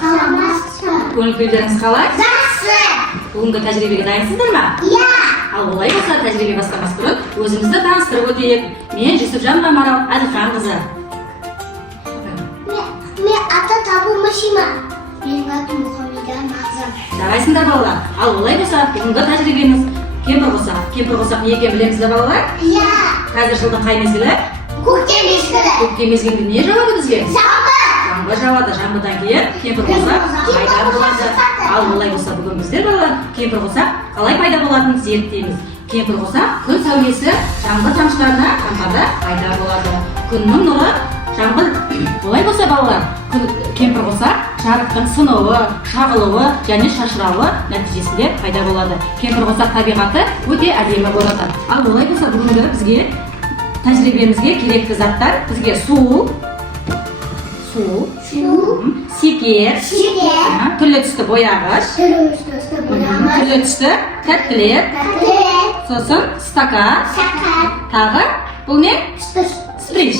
Саламатсыздар. Көңіл-күйлеріңіз қалай? Жақсы. Бүгінгі тәжірибеге дайынсыздар ма? Иә. Ал олай болса, тәжірибе бастамас бұрын өзімізді таныстырып өтейік. Мен Жүсіпжан Марал Әділханқызы. Мен аты Табу Машима. Менің атым Мұхамедан Мағзам. Жарайсыңдар балалар. Ал олай болса, бүгінгі тәжірибеміз кемпір-қосақ. Кемпір-қосақ не екенін білеміз балалар? Иә. Қазір жылдың қай мезгілі? Көктем мезгілі. Көктем мезгілінде не жауады бізге? Жаңбыр. Жаңбыр жауады. Жаңбырдан кейін кемпір-қосақ пайда болады. Ал олай болса, бүгін біздер балалар кемпір-қосақ қалай пайда болатынын зерттейміз. Кемпір-қосақ күн сәулесі жаңбыр тамшыларына тамғанда пайда болады. Күннің нұры жаңбыр. Олай болса балалар, кемпір-қосақ жарықтың сынуы, шағылуы және шашырауы нәтижесінде пайда болады. Кемпір-қосақ табиғаты өте әдемі болады. Ал олай болса, бүгінгі бізге тәжірибемізге керекті заттар бізге су, секер, түрлі түсті бояғыш, түрлі түсті тәттілер, сосын стакан, тағы бұл не? Сприш.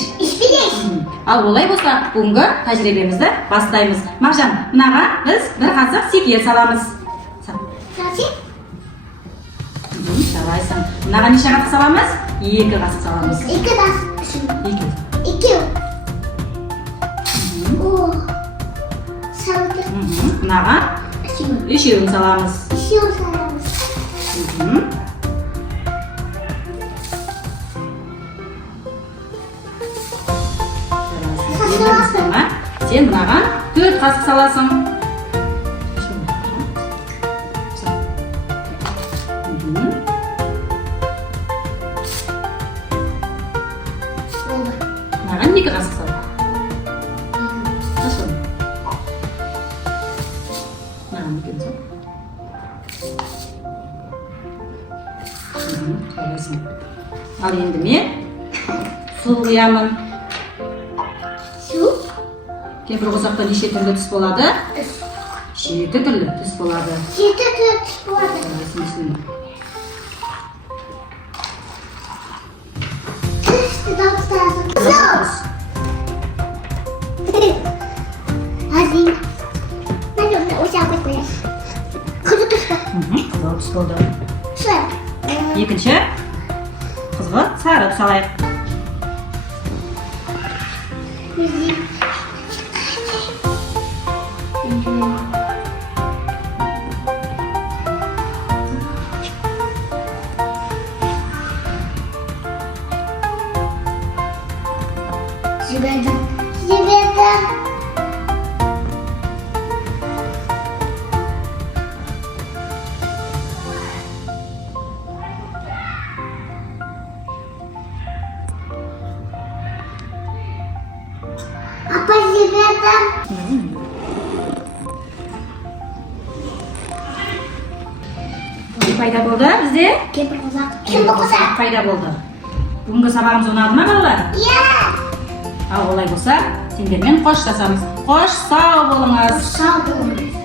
Ал олай болса, бүгінгі тәжірибемізді бастаймыз. Мағжан, мынаға біз бір қасық секер саламыз. Жарайсың. Мынаға неше қасық саламыз? 2 қасық саламыз. 2 қасық. 2. Мынаға 3-еуін саламыз. 3-еуін саламыз. Сен мынаған 4 қасық саласың. Мынаған 2 қасық сал. Мынаған 2 сал. Ал енді мен су құямын. Кемпір-қосақта неше түрлі түс болады? 7 түрлі түс болады. 7 түрлі түс болады. Түсті дауыстарың. Қызыл. Азин. Мен осы апай қояш. Қызыл түс болды. Қызыл түс болды. Екінші. Қызғы сары түс алайық. Жібердім. Апа жібердім. Пайда болды бізде? Кемпір-қосақ пайда болды. Бүгінгі сабағымыз ұнады ма балалар? Иә. Ал олай болса, сендермен қоштасамыз. Қош сау болыңыз. Сау болыңыз.